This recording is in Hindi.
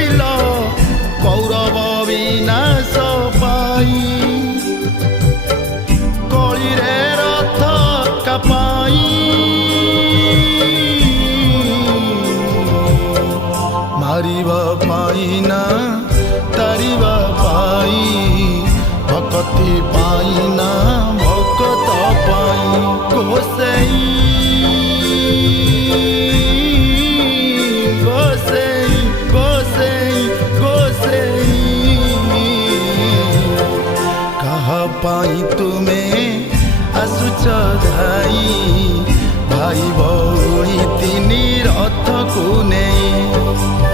लड़िल कौरव विनाश पाई कली रे रथ कपाई मारिबा पाइना तारिबा पाई भक्ति पाइना भक्त पाई गोसेई गोसेई गोसेई गोसेई कहा पाई तुमे आसुच धाई भाई भौणी तीनी रथ को नहीं